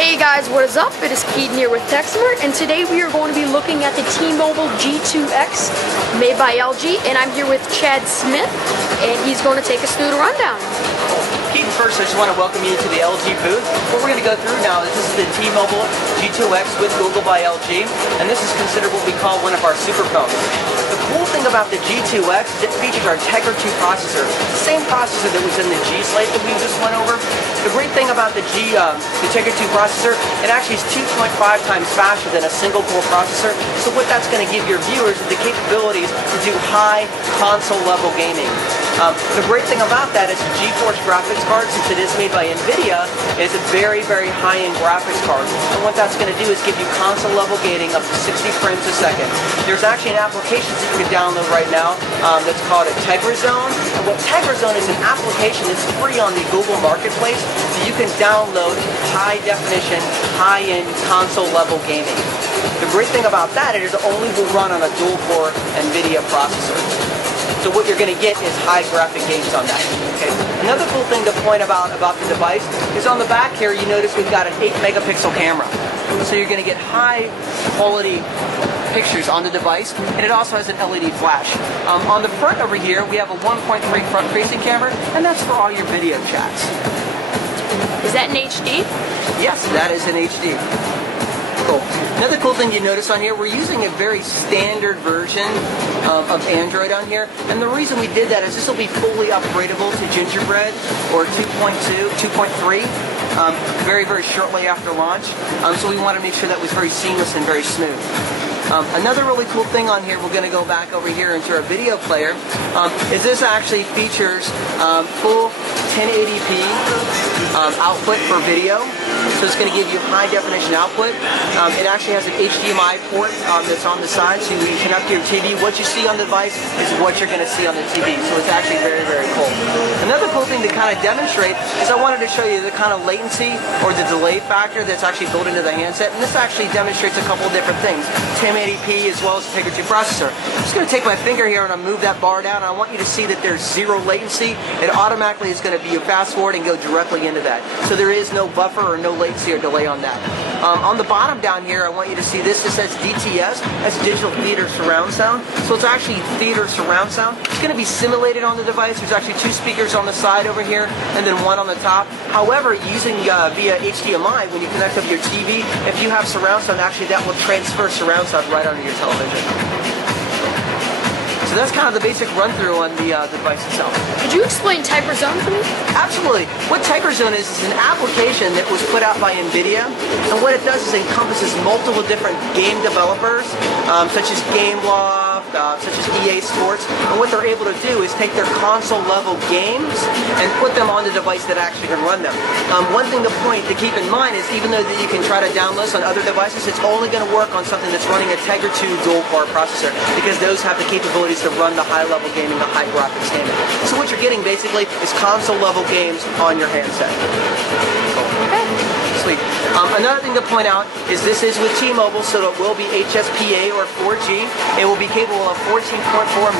Hey guys, what is up? It is Keaton here with TechSmart, and today we are going to be looking at the T-Mobile G2x made by LG, and I'm here with Chad Smith, and he's going to take us through the rundown. Keaton, first I just want to welcome you to the LG booth. What we're going to go through now is this is the T-Mobile G2x with Google by LG, and this is considered what we call one of our super phones. The cool thing about the G2x is it features our Tegra 2 processor, the same processor that was in the G Slate that we just went over. The great thing about the Tegra 2 processor, it actually is 2.5 times faster than a single core processor. So what that's going to give your viewers is the capabilities to do high console level gaming. The great thing about that is the GeForce graphics card, since it is made by NVIDIA, is a very, very high-end graphics card. And what that's going to do is give you console level gaming up to 60 frames a second. There's actually an application that you can download right now that's called a Tegra Zone. And what Tegra Zone is an application that's free on the Google Marketplace, so you can download high-definition, high-end console level gaming. The great thing about that is it only will run on a dual-core NVIDIA processor. So what you're going to get is high graphic games on that. Okay. Another cool thing to point about the device is on the back here, you notice we've got an 8 megapixel camera. So you're going to get high quality pictures on the device, and it also has an LED flash. On the front over here, we have a 1.3 front-facing camera, and that's for all your video chats. Is that in HD? Yes, that is in HD. Cool. Another cool thing you notice on here, we're using a very standard version of Android on here, and the reason we did that is this will be fully upgradable to Gingerbread or 2.2, 2.3 very, very shortly after launch. So we want to make sure that was very seamless and very smooth. Another really cool thing on here, we're going to go back over here into our video player, is this actually features full 1080p output for video. So it's going to give you high definition output. It actually has an HDMI port that's on the side, so you can connect to your TV. What you see on the device is what you're going to see on the TV. So it's actually very, very cool. Another cool thing to kind of demonstrate is I wanted to show you the kind of latency or the delay factor that's actually built into the handset. And this actually demonstrates a couple of different things. 1080p as well as the Tegra 2 processor. I'm just going to take my finger here and I'll move that bar down. And I want you to see that there's zero latency. It automatically is going to be a fast forward and go directly into that. So there is no buffer or no latency or delay on that. On the bottom down here, I want you to see this. This says DTS. That's Digital Theater Surround Sound. So it's actually theater surround sound. It's going to be simulated on the device. There's actually 2 speakers on the side over here and then 1 on the top. However, using via HDMI, when you connect up your TV, if you have surround sound, actually that will transfer surround sound right onto your television. So that's kind of the basic run-through on the device itself. Could you explain Tegra Zone for me? Absolutely. What Tegra Zone is an application that was put out by NVIDIA, and what it does is it encompasses multiple different game developers, such as Gameloft, such as EA Sports, and what they're able to do is take their console-level games and put them on the device that actually can run them. One thing to keep in mind is even though that you can try to download this on other devices, it's only going to work on something that's running a Tegra 2 dual-core processor, because those have the capabilities to run the high-level gaming, the high graphics gaming. So what you're getting basically is console-level games on your handset. Okay. Sweet. Another thing to point out is this is with T-Mobile, so it will be HSPA or 4G. It will be capable of 14.4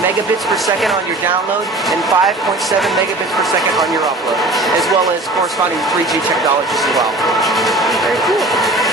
megabits per second on your download and 5.7 megabits per second on your upload, as well as corresponding 3G technologies as well. Very cool.